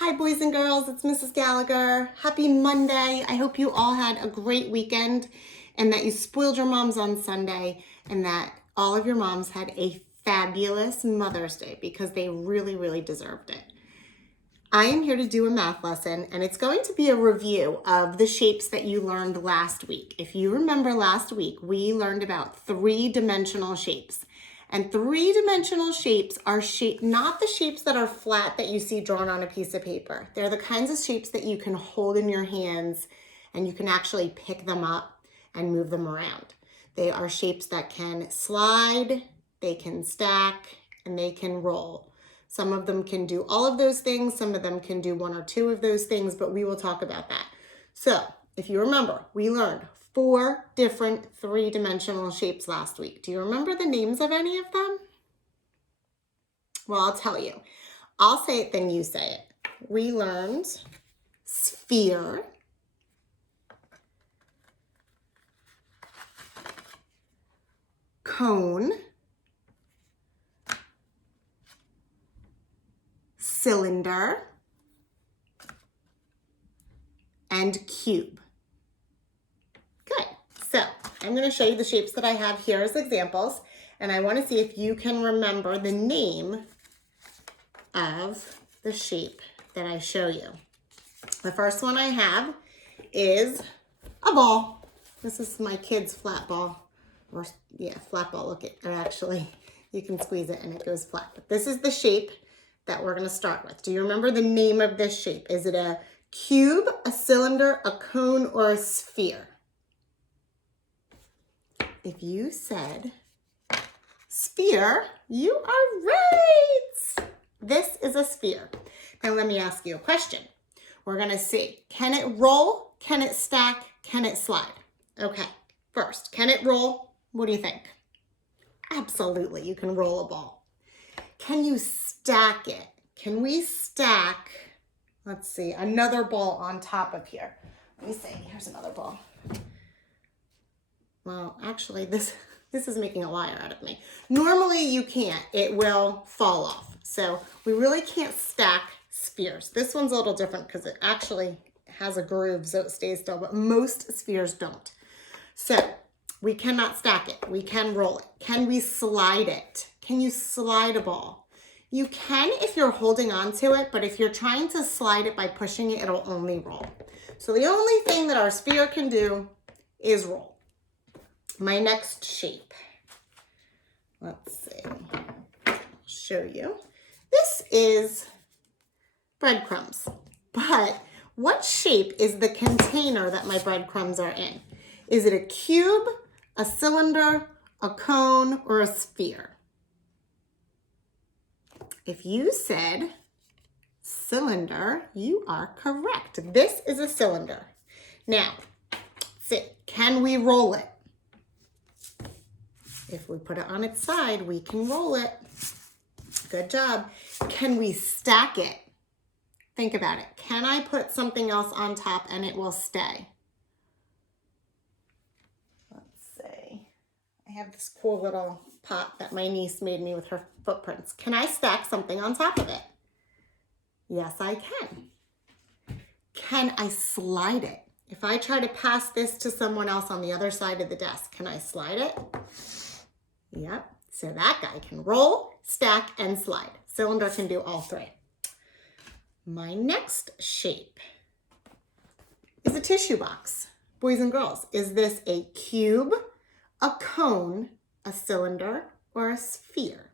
Hi boys and girls, it's Mrs. Gallagher. Happy Monday. I hope you all had a great weekend and that you spoiled your moms on Sunday and that all of your moms had a fabulous Mother's Day because they really deserved it. I am here to do a math lesson and it's going to be a review of the shapes that you learned last week. If you remember last week, we learned about three-dimensional shapes. And three-dimensional shapes are not the shapes that are flat that you see drawn on a piece of paper. They're the kinds of shapes that you can hold in your hands and you can actually pick them up and move them around. They are shapes that can slide, they can stack, and they can roll. Some of them can do all of those things. Some of them can do one or two of those things, but we will talk about that. So if you remember, we learned 4 different three-dimensional shapes last week. Do you remember the names of any of them? Well, I'll tell you. I'll say it, then you say it. We learned sphere, cone, cylinder, and cube. Good. So I'm going to show you the shapes that I have here as examples, and I want to see if you can remember the name of the shape that I show you. The first one I have is a ball. This is my kid's flat ball. Or yeah, flat ball. Look, actually, you can squeeze it and it goes flat. But this is the shape that we're going to start with. Do you remember the name of this shape? Is it a cube, a cylinder, a cone, or a sphere? If you said sphere, you are right. This is a sphere. Now let me ask you a question. We're going to see, can it roll? Can it stack? Can it slide? Okay, first, can it roll? What do you think? Absolutely, you can roll a ball. Can you stack it? Can we stack, let's see, another ball on top of here? Let me see, here's another ball. Well, actually, this is making a liar out of me. Normally you can't, it will fall off. So we really can't stack spheres. This one's a little different because it actually has a groove so it stays still, but most spheres don't. So we cannot stack it. We can roll it. Can we slide it? Can you slide a ball? You can if you're holding on to it, but if you're trying to slide it by pushing it, it'll only roll. So the only thing that our sphere can do is roll. My next shape, let's see, I'll show you. This is breadcrumbs, but what shape is the container that my breadcrumbs are in? Is it a cube, a cylinder, a cone, or a sphere? If you said cylinder, you are correct. This is a cylinder. Now, can we roll it? If we put it on its side, we can roll it. Good job. Can we stack it? Think about it. Can I put something else on top and it will stay? Let's see. I have this cool little pot that my niece made me with her footprints. Can I stack something on top of it? Yes, I can. Can I slide it? If I try to pass this to someone else on the other side of the desk, can I slide it? Yep, so that guy can roll, stack, and slide. Cylinder can do all 3. My next shape is a tissue box. Boys and girls, is this a cube, a cone, a cylinder, or a sphere?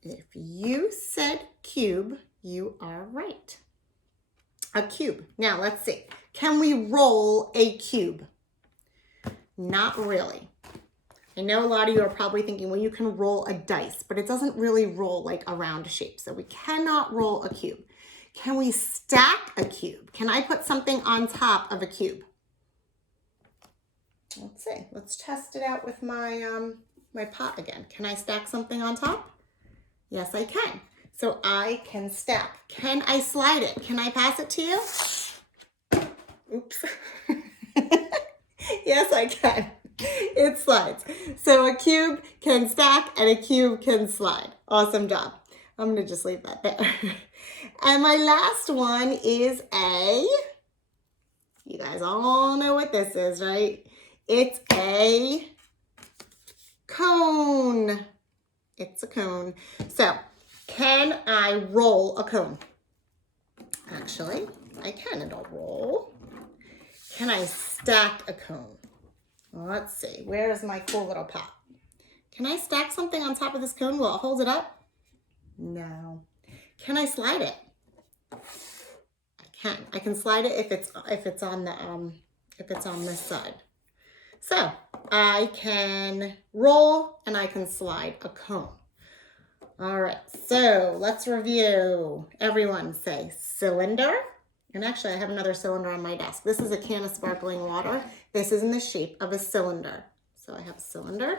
If you said cube, you are right. A cube. Now let's see. Can we roll a cube? Not really. I know a lot of you are probably thinking, well, you can roll a dice, but it doesn't really roll like a round shape. So we cannot roll a cube. Can we stack a cube? Can I put something on top of a cube? Let's see. Let's test it out with my, my pot again. Can I stack something on top? Yes, I can. So I can stack. Can I slide it? Can I pass it to you? Oops. Yes, I can. It slides. So a cube can stack and a cube can slide. Awesome job. I'm gonna just leave that there. And my last one is you guys all know what this is, right? It's a cone. It's a cone. So, can I roll a cone? Actually, I can and I'll roll. Can I stack a cone? Well, let's see. Where is my cool little pot? Can I stack something on top of this cone? Will it hold it up? No. Can I slide it? I can. I can slide it if it's on this side. So I can roll and I can slide a cone. All right, so let's review. Everyone say cylinder. And actually I have another cylinder on my desk. This is a can of sparkling water. This is in the shape of a cylinder. So I have a cylinder.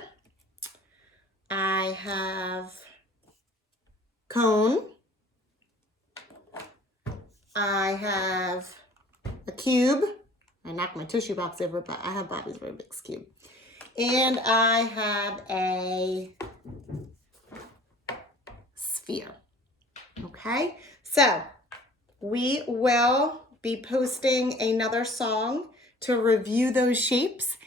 I have cone. I have a cube. I knocked my tissue box over, but I have Bobby's Rubik's Cube. And I have a sphere. Okay, so we will be posting another song to review those shapes.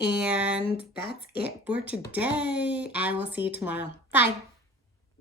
And that's it for today. I will see you tomorrow. Bye.